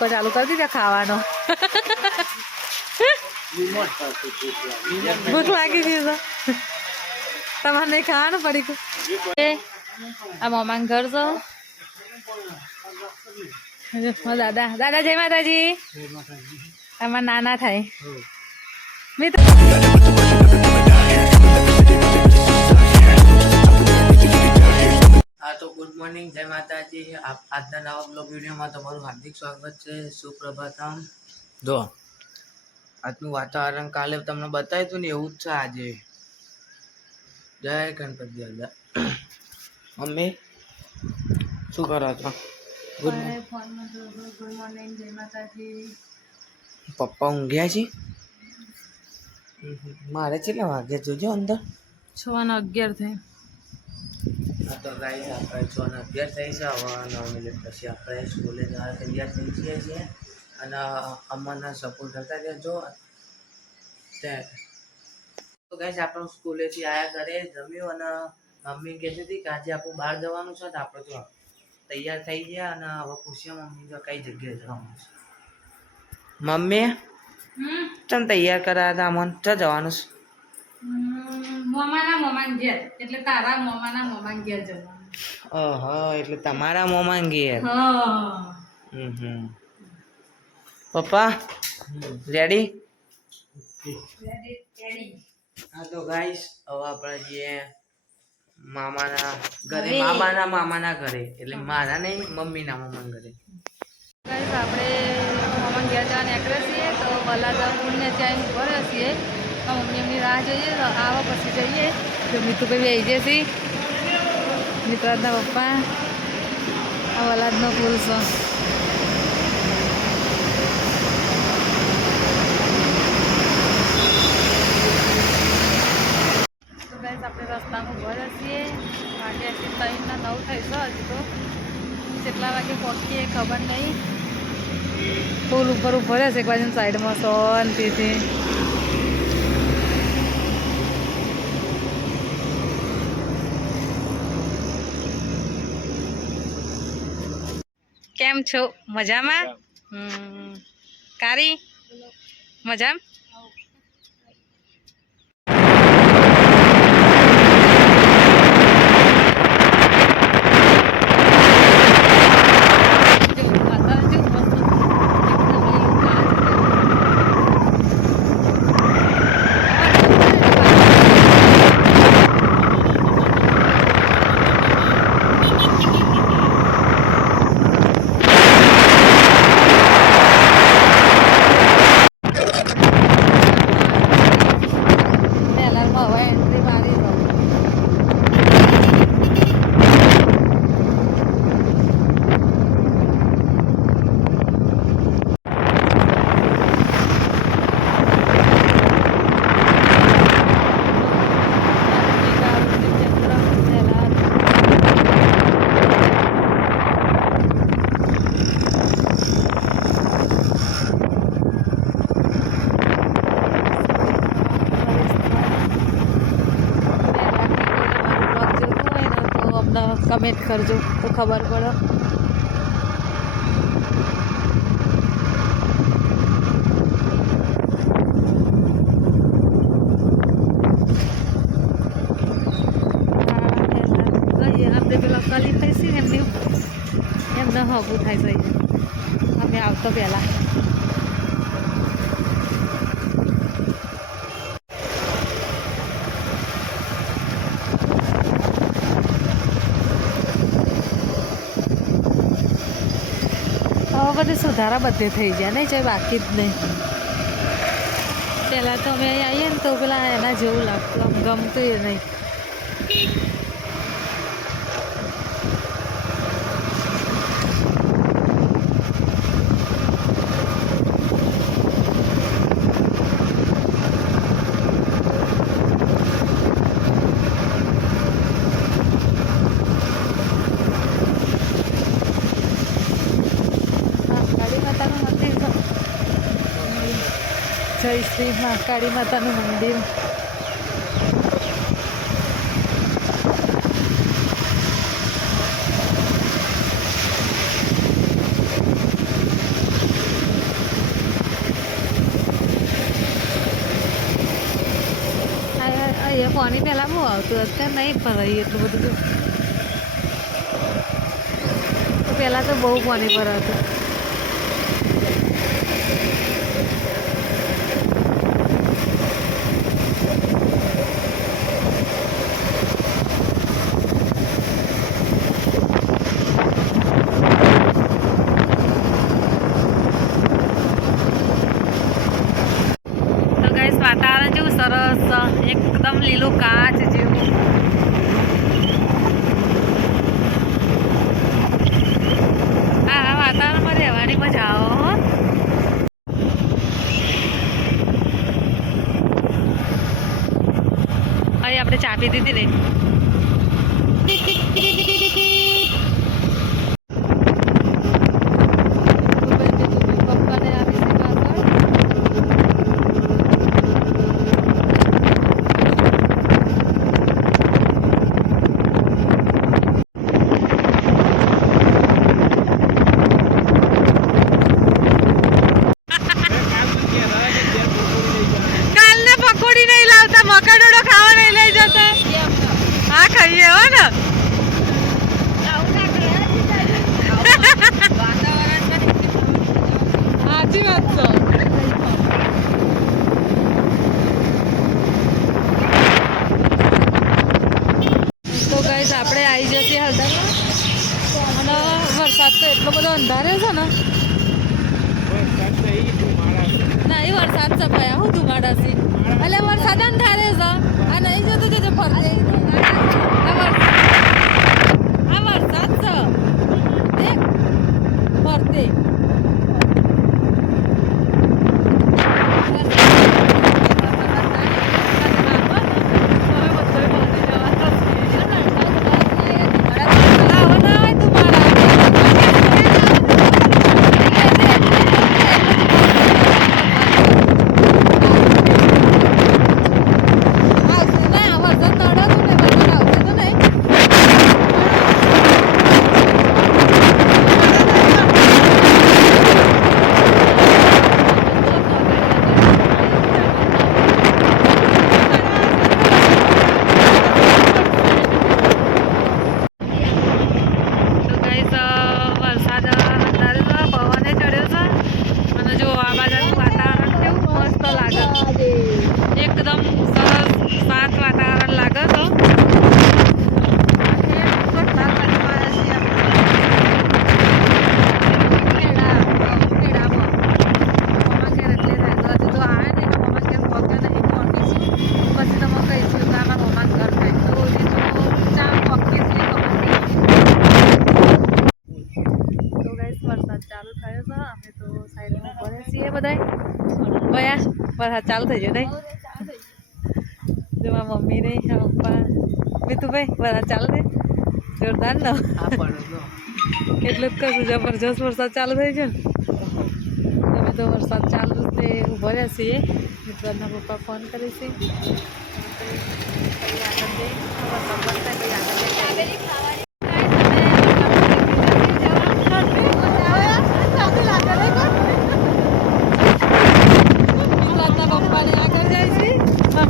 ચાલુ કરી દીધા ખાવાનો. ભૂખ લાગી ગઈ તો તમારે નહીં ખાવાનું પડી ગયું. આ મમ્મા ઘર તો દાદા દાદા જય માતાજી. તમારા નાના થાય મિત્ર. હા તો ગુડ મોર્નિંગ, જય માતાજી. આજના નવા બ્લોગ વિડીયોમાં તમારું હાર્દિક સ્વાગત છે. સુપ્રભાતમ. જો આજનું વાતાવરણ કાલે તમને બતાવ્યું હતું ને એવું જ છે આજે. જય ગણપતિ દાદા. મમ્મી શું કરો છો? ગુડ મોર્નિંગ, જય માતાજી. પપ્પા ઊંઘ્યા છે? મારે કેટલા વાગે જોજો અંદર 6:11 થાય. હા તો ગાઈસ આપણે 6:11 થઈ છે. હવે 9 મિનિટ પછી આપણે સ્કૂલે જવા તૈયાર થઈ જઈએ છીએ અને અમરના સપોર્ટ કરતા રહેજો. તો ગાઈસ આપણે સ્કૂલેથી આવ્યા ઘરે જમ્યું અને મમ્મી કહેતી હતી કે આજે આપણું બહાર જવાનું છે. તો આપણે જો તૈયાર થઈ ગયા અને હવે પૂછ્યા મમ્મી તો કઈ જગ્યાએ જવાનું છે. મમ્મી ચમ તૈયાર કરાયા હતા અમન? ક્યાં જવાનું છે? મોમાન ઘેર એટલે તારા મોમાન ઘેર જવાનું. ઓહો, એટલે તમારા મોમાન ઘેર. પપ્પા રેડી? હા તો ગાઈસ હવે આપણે જઈએ મામાના ઘરે. મામાના ઘરે એટલે મારા નહીં, મમ્મીના મામાના ઘરે. ગાઈસ આપણે મામાના ઘેર જવા નીકળ્યા છીએ તો વલાદા પુણ્ય ત્યાં ઉભા રહ્યા છીએ. મમ્મી એમની રાહ જોઈએ તો આવો પછી જઈએ. તો મીઠુભાઈ આવી જશે, મિત્રાજના પપ્પા. આ વલાદનો ફૂલ છે. તો ગાઈસ આપણે રસ્તામાં ઉભા રહ્યા છીએ. વાગે 3:09 થઈ છે હજુ તો. કેટલા વાગે પહોંચીએ ખબર નહીં. પુલ ઉપર ઉભો રહેશે એક બાજુ સાઈડમાં શાંતિથી. કેમ છો? મજામાં? કારી મજામાં? કમેન્ટ કરજો તો ખબર પડે. આપણે પેલા કલી થઈશી ને એમને હગું થાય છે અમે આવતો પહેલાં. બધે સુધારા બધે થઈ ગયા નહીં, ચાહે બાકી જ નહીં. પહેલાં તો અમે અહીં આવીએ ને તો પેલા એના જેવું લાગતું, આમ ગમતું એ નહીં. જય શ્રી મહાકાળી માતાનું મંદિર. એ પાણી પહેલાં બહુ આવતું અત્યારે નહીં ભરાય એટલું બધું તો પહેલાં તો બહુ પાણી ભરાતું વાતાવરણ જેવું સરસ એકદમ લીલું કાચ જેવું આ વાતાવરણમાં રહેવાની મજા આવે હો અહીં આપણે ચા પી દીધી ને આપણે આવી જશે હળદરમાં અને વરસાદ તો એટલો બધો અંધારે છે ને ના એ વરસાદ છે ભાઈ હું ધુમાડાથી એટલે વરસાદ અંધારે છે આ નહીં જતું તો ફરતે આ વરસાદ છે દેખ ફરતે એકદમ સરસ શાંત વાતાવરણ લાગે તો વરસાદ ચાલુ થઈ ગયો નહીં જો મારા મમ્મી ને પપ્પા મીતુભાઈ વરસાદ ચાલુ થઈ જોરદાર ને એટલું જ કશું જબરજસ્ત વરસાદ ચાલુ થઈ છે ને અમે તો વરસાદ ચાલુ તે ઊભા રહ્યા છીએ મિત્રના પપ્પા ફોન કરે છે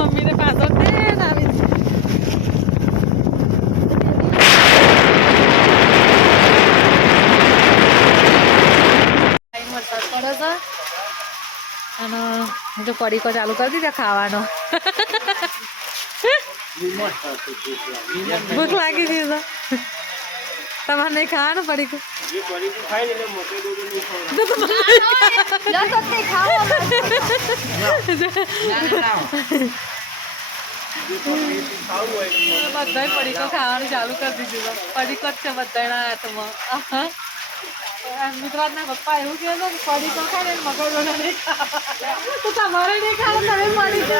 મમ્મીને પાછળ ટ્રેન આવી છે વરસાદ પડે છે અને જો પડીકો ચાલુ કરી દીધા ખાવાનો ભૂખ લાગી ગઈ છે તમારે નહીં ખાવાનું પડીકું બધા પડીકો ખાવાનું ચાલુ કરી દીધું પડીકો જ છે બધાના હાથમાં મિત્રાજના પપ્પા એવું કહે છે કે પડીકો ખાય ને મગરનો નહીં ખાવા તો તમારે નહીં ખાવા તમે પડીકો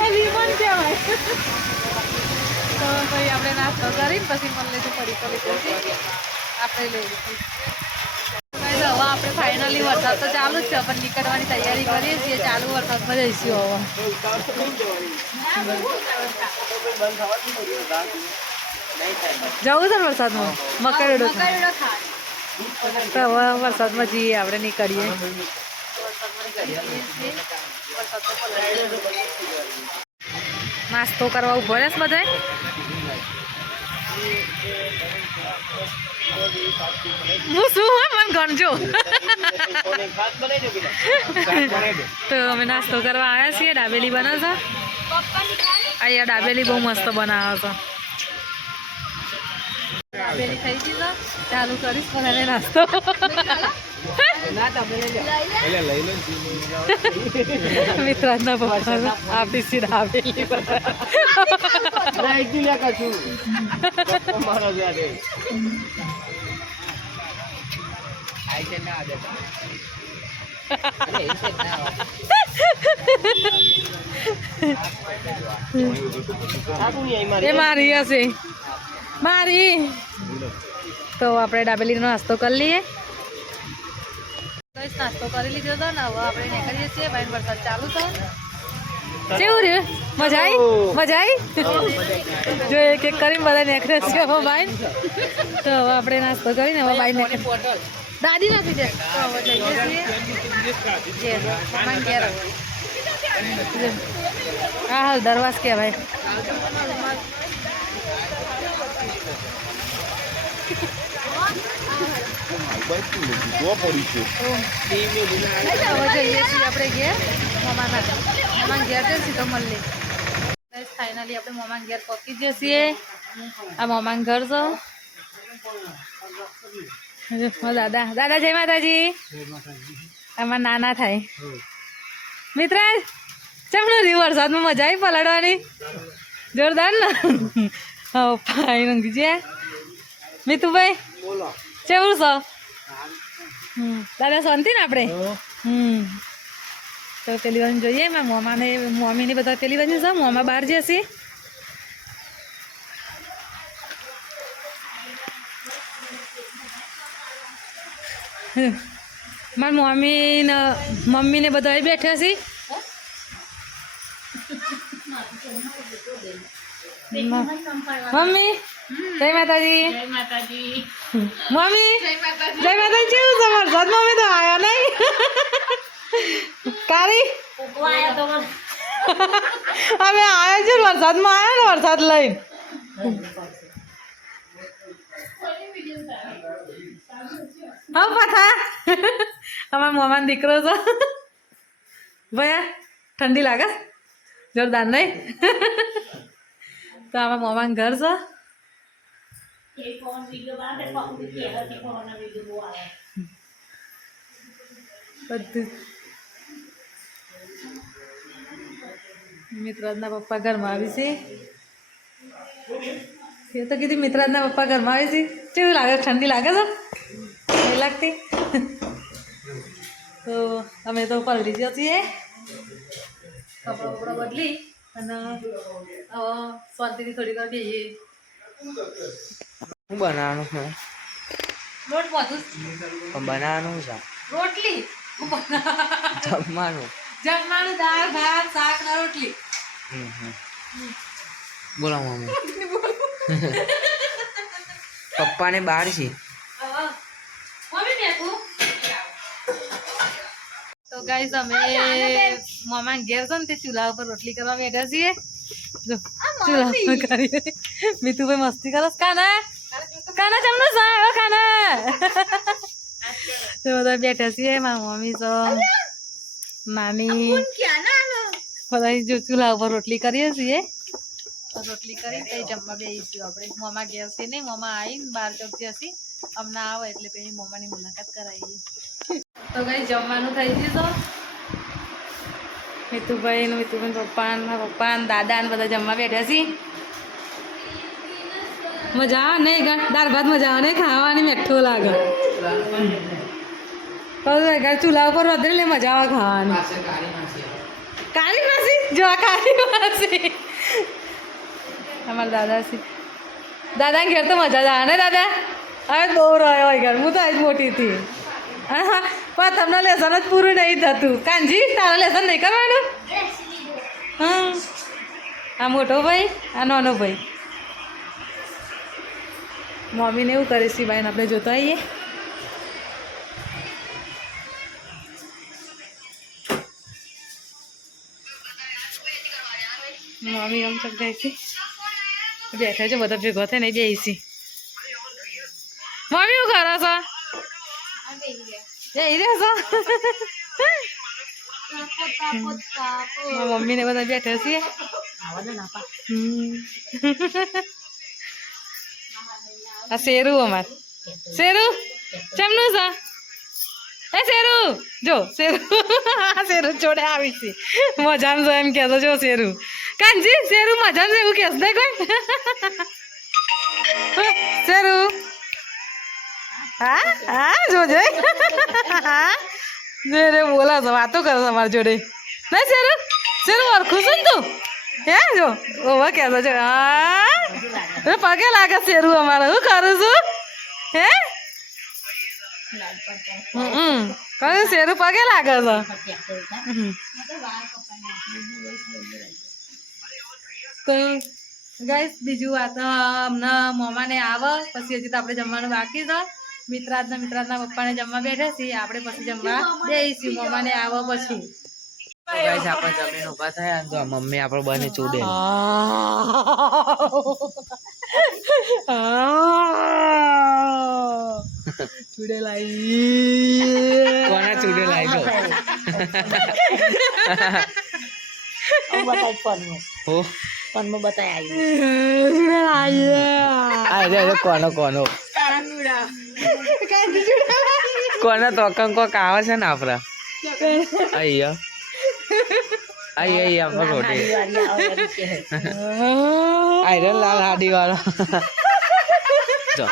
એ વિમન કહેવાય તો ભાઈ આપણે નાસ્તો કરીને પછી મને લઈને પડીકો લીધો છે આપણે લઈ લીધું હવે આપણે ફાઇનલી વરસાદ તો ચાલુ જ છે પણ નીકળવાની તૈયારી કરીએ છીએ ચાલુ વરસાદમાં જઈશું હવે જવું છે ને વરસાદમાં મકરડો તો હવે વરસાદમાં જઈએ આપણે નીકળીએ નાસ્તો કરવા ઉભો રહેશ બધાય. હું શું હોય મને ગણજો. તો અમે નાસ્તો કરવા આવ્યા છીએ. દાબેલી બનાવશો. અહીંયા દાબેલી બહુ મસ્ત બનાવો છો. દાબેલી થઈ ગઈ છે. ચાલુ કરીશ મને નાસ્તો. મિત્રાના પપ્પા આપી સી દાબેલી એ મારી હશે મારી. તો આપણે દાબેલીનો નાસ્તો કરી લઈએ. નાસ્તો કરી લીધો હતો ને હવે આપણે નીકળીએ છીએ. ભાઈ વરસાદ ચાલુ છે. કેવું રહ્યું? મજા આવી? મજા આવી? જો એક એક કરીને બધા નીકળે છે હવે ભાઈ. તો હવે આપણે નાસ્તો કરીને હવે ભાઈ નીકળે. દાદી નથી છે. તો હવે જઈએ છીએ ઘેર. હા હાલ દરવાજ કહેવાય. હવે જઈએ છીએ આપણે ઘેર. મમાના ઘેર જઈશું તો મળીએ. ફાઇનલી આપણે મમાના ઘેર પહોંચી જઈએ છીએ. આ મમાનું ઘર છે. દાદા દાદા જય માતાજી. આમાં નાના થાય મિત્ર. ચમનું રહ્યું વરસાદમાં મજા આવી પલાડવાની જોરદાર ને. હા ભાઈ રંગી છે મિતુભાઈ કેવું છે? દાદા શાંતિ ને આપણે. તો પેલી બાજુ જોઈએ. મેં મોમાને મમ્મીને બધા પેલી બાજુ છે. મોમા બહાર જશે. મારા મમ્મીને બધા અહીં બેઠા છે. મમ્મી જય માતાજી. મમ્મી જય માતાજી. કેવું છે વરસાદ? મમ્મી તો આવ્યા નહીં. કારી અમે આવ્યા છીએ વરસાદમાં. આવ્યા ને વરસાદ લઈને. હા પાછા અમારા મોમાનો દીકરો છે. ભયા ઠંડી લાગે જોરદાર નહીં? તો આમાં મોમાનું ઘર છે. બધું મિત્રાજના પપ્પા ઘરમાં આવી છે. એ તો કીધું મિત્રાજના પપ્પા ઘરમાં આવી છે. કેવું લાગે? ઠંડી લાગે છે? નહીં લાગતી? તો અમે તો પલળી જ છીએ. કપડાં બપડા બદલી અને હવે શાંતિથી થોડી વાર બેસીએ. શું બનાવવાનું છે? લોટ બધું બનાવવાનું છે. રોટલી જમવાનું જમવાનું દાળ ભાત શાક ને રોટલી. બોલો મમ્મી. પપ્પાને બહાર છે. તો ગાઈસ અમે મામા ઘેર છે ને તે ચૂલા ઉપર રોટલી કરવા બેઠા છીએ. જો ચૂલા ઉપર કરીએ. મીતુભાઈ મસ્તી કરસ. કાના કાના જમનું સાહેબ કાના. તો બધા બેઠા છીએ. મારા મમ્મી તો નાની બધા જો ચૂલા ઉપર રોટલી કરીએ છીએ. રોટલી કરી કઈ જમવા બેસીશું આપણે. મમ્મા ઘેર છે ને મમ્મા આવીને બહાર ચોકથી હશે. અમને આવે એટલે પછી મમ્માની મુલાકાત કરાવીએ. તો કઈ જમવાનું થઈ ગયું. મિતુભાઈ ને પપ્પા ને દાદા ને બધા જમવા બેઠા છીએ. મજા આવે નહીં? દાળ ભાત મજા આવે નહીં? ખાવાની મીઠું લાગે. ચૂલા ઉપર વધે એટલે મજા આવે ખાવાની. કાળી માસી જો આ કાળી માસી અમારા દાદા છે. દાદા ઘેર તો મજા જ આવે ને દાદા? હવે બહુ રહ્યો હોય ઘર. હું તો આજ મોટી હતી. હા પણ તમને લેસન જ પૂરું નહીં થતું. કાનજી તારા લેસન નહીં કરવાનું? હા આ મોટો ભાઈ આ નાનો ભાઈ. મમ્મીને એવું કરે છે ભાઈને આપણે જોતા આવીએ. મમ્મી આમ ચક જાય છે બેઠા છે બધા ભેગો થાય ને બેસી મમ્મી શું કરો છો જઈ રહ્યા છો મમ્મી ને બધા બેઠા છીએ આ શેરું અમાર શેરું ચમનું છે એ શેરું જો શેરું શેરું જોડે આવી છે મજાનું છે એમ કહેતો જો શેરું કાનજી શેરું મજાનું છે એવું કહેશ ને કોઈ શેરું હા હા જોજે રે બોલા છો વાતો કરો તમારી જોડે નહીં શેરું શેરું ઓળખું છું ને તું હે જો ઓવા કહેતો છે હા પગે લાગે શેરું અમારે હું કરું છું હે કયું શેરું પગે લાગે છે તો ગાઈસ બીજું આ તો હમણાં મોમાને આવે પછી હજી તો આપણે જમવાનું બાકી છે મિત્રાજના પપ્પાને જમવા બેઠા છીએ આપણે પછી જમવા જઈશું મોમાને આવે પછી ગાઈસ આપણે જમીન ઉભા થયા તો મમ્મી આપણો બને ચૂડે ચૂડે લાવી કોના ચૂડે લાવી દો કોનો કોનો તો કોક આવે છે ને આપડે અહીંયા આપણે રોટી આયરન લાલ હાડી વાળો જો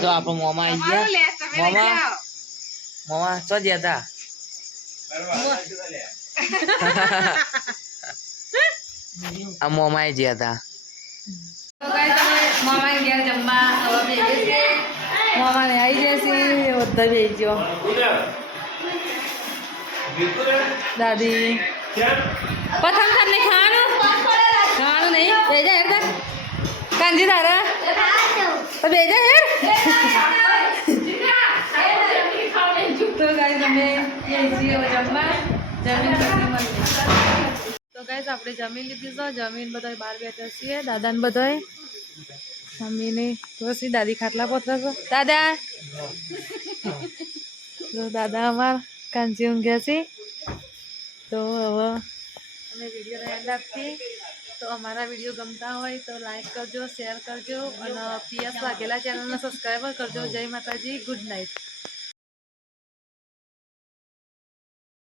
જો આપણો મોમા આવી ગયા મોમા ચો ગયા તા આ મોમા આવી ગયા તા મામા ઘેર જમવા મામાને આવી જશે બધા બેસી ગયો દાદી પતંગ ખાને ખાવાનું નહીં બેજા હેર તક કાંજી તારા તો બેજા હેર તો ગાઈસ અમે બેસી જમવા જમીન તો ગાઈસ આપણે જમીન લીધી છે જમીન બધા બહાર બેઠા છીએ દાદાને બધાય મમ્મીને પછી દાદી ખાટલા પોતરા છે દાદા તો દાદા અમારા કાંજી ઊંઘ્યા છે તો હવે અમે વિડીયો યાદ આપીએ તો અમારા વિડીયો ગમતા હોય તો લાઈક કરજો શેર કરજો અને પીએસ વાઘેલા ચેનલને સબસ્ક્રાઈબર કરજો જય માતાજી ગુડ નાઇટ